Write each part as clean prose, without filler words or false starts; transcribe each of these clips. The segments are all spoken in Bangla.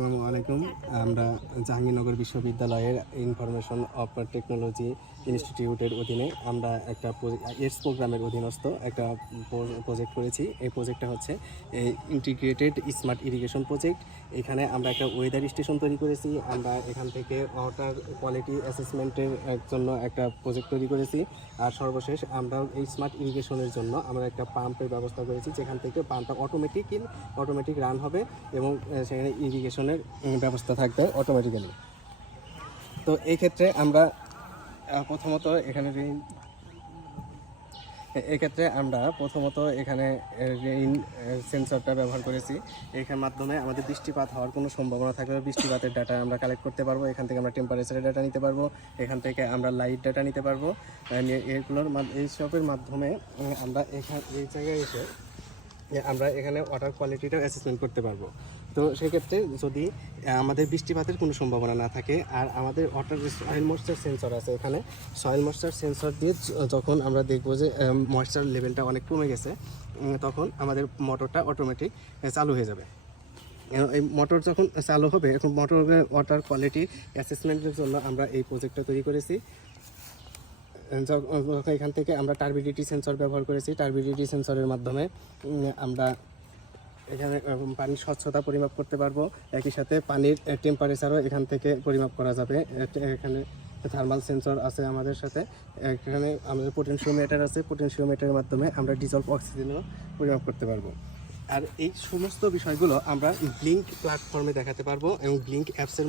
আসসালামু আলাইকুম। আমরা জাহাঙ্গীরনগর বিশ্ববিদ্যালয়ের ইনফরমেশন অফ টেকনোলজি ইনস্টিটিউটের অধীনে আমরা একটা এডস প্রোগ্রামের অধীনস্থ একটা প্রজেক্ট করেছি। এই প্রজেক্টটা হচ্ছে ইন্টিগ্রেটেড স্মার্ট ইরিগেশন প্রজেক্ট। এখানে আমরা একটা ওয়েদার স্টেশন তৈরি করেছি। আমরা এখান থেকে ওয়াটার কোয়ালিটি অ্যাসেসমেন্টের জন্য একটা প্রজেক্ট তৈরি করেছি। আর সর্বশেষ আমরা এই স্মার্ট ইরিগেশনের জন্য আমরা একটা পাম্পের ব্যবস্থা করেছি, যেখান থেকে পাম্পটা অটোমেটিক রান হবে এবং সেখানে ইরিগেশনের ব্যবস্থা থাকবে অটোমেটিক্যালি। তো এই ক্ষেত্রে আমরা প্রথমত এখানে রেইন সেন্সরটা ব্যবহার করেছি। এখানে মাধ্যমে আমাদের বৃষ্টিপাত হওয়ার কোনো সম্ভাবনা থাকলে বৃষ্টিপাতের ডাটা আমরা কালেক্ট করতে পারবো। এখান থেকে আমরা টেম্পারেচারের ডাটা নিতে পারবো, এখান থেকে আমরা লাইট ডাটা নিতে পারবো। এইসবের মাধ্যমে আমরা এই জায়গায় এসে আমরা এখানে ওয়াটার কোয়ালিটিটা অ্যাসেসমেন্ট করতে পারবো। তো সেক্ষেত্রে যদি আমাদের বৃষ্টিপাতের কোনো সম্ভাবনা না থাকে আর আমাদের সয়েল ময়েশ্চার সেন্সর আছে, এখানে সয়েল ময়েশ্চার সেন্সর দিয়ে যখন আমরা দেখবো যে ময়েশ্চার লেভেলটা অনেক কমে গেছে, তখন আমাদের মোটরটা অটোমেটিক চালু হয়ে যাবে। এই মোটর যখন চালু হবে, এখন মোটরের ওয়াটার কোয়ালিটি অ্যাসেসমেন্টের জন্য আমরা এই প্রজেক্টটা তৈরি করেছি। এখান থেকে আমরা টার্বিডিটি সেন্সর ব্যবহার করেছি। টার্বিডিটি সেন্সরের মাধ্যমে আমরা এখানে পানির স্বচ্ছতা পরিমাপ করতে পারবো। একই সাথে পানির টেম্পারেচারও এখান থেকে পরিমাপ করা যাবে। এখানে থার্মাল সেন্সর আছে আমাদের সাথে। এখানে আমাদের পোটেনশিওমিটার আছে। পোটেনশিওমিটারের মাধ্যমে আমরা ডিজলভ অক্সিজেনও পরিমাপ করতে পারবো। আর এই সমস্ত বিষয়গুলো আমরা ব্লিঙ্ক প্ল্যাটফর্মে দেখাতে পারবো এবং ব্লিঙ্ক অ্যাপসের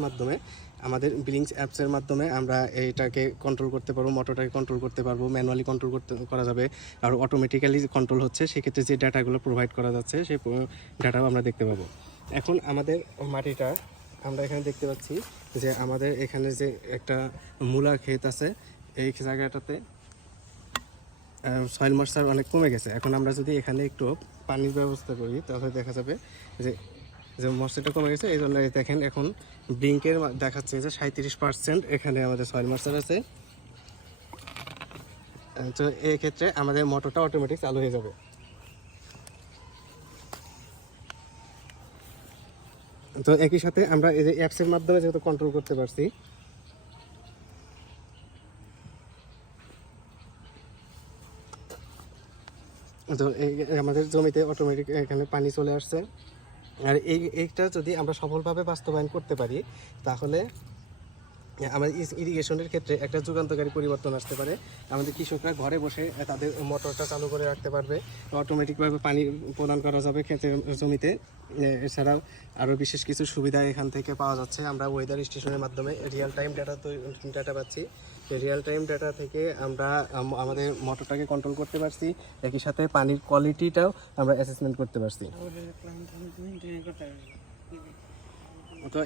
মাধ্যমে আমরা এইটাকে কন্ট্রোল করতে পারবো, মোটরটাকে কন্ট্রোল করতে পারবো, ম্যানুয়ালি কন্ট্রোল করা যাবে। আর অটোমেটিক্যালি কন্ট্রোল হচ্ছে, সেক্ষেত্রে যে ডাটাগুলো প্রোভাইড করা যাচ্ছে সেই ডাটাও আমরা দেখতে পাবো। এখন আমাদের মাটিটা আমরা এখানে দেখতে পাচ্ছি যে আমাদের এখানে যে একটা মূলার ক্ষেত আছে, এই জায়গাটাতে সয়েল ময়েশ্চার অনেক কমে গেছে। এখন আমরা যদি এখানে একটু পানির ব্যবস্থা করি তাহলে দেখা যাবে যে ময়েশ্চারটা কমে গেছে। এই জন্য দেখেন এখন ব্লিঙ্কের দেখাচ্ছে যে 37% এখানে আমাদের সয়েল ময়েশ্চার আছে। তো এই ক্ষেত্রে আমাদের মোটরটা অটোমেটিক চালু হয়ে যাবে। তো একই সাথে আমরা এই যে অ্যাপসের মাধ্যমে যেহেতু কন্ট্রোল করতে পারছি, তো আমাদের জমিতে অটোমেটিক এখানে পানি চলে আসছে। আর এইটা যদি আমরা সফলভাবে বাস্তবায়ন করতে পারি তাহলে আমাদের ইরিগেশনের ক্ষেত্রে একটা যুগান্তকারী পরিবর্তন আসতে পারে। আমাদের কৃষকরা ঘরে বসে তাদের মোটরটা চালু করে রাখতে পারবে, অটোমেটিকভাবে পানি প্রদান করা যাবে ক্ষেতের জমিতে। এছাড়াও আরও বিশেষ কিছু সুবিধা এখান থেকে পাওয়া যাচ্ছে। আমরা ওয়েদার স্টেশনের মাধ্যমে রিয়েল টাইম ডাটা পাচ্ছি। রিয়েল টাইম ডাটা থেকে আমরা আমাদের মোটরটাকে কন্ট্রোল করতে পারছি, একই সাথে পানির কোয়ালিটিটাও আমরা অ্যাসেসমেন্ট করতে পারছি।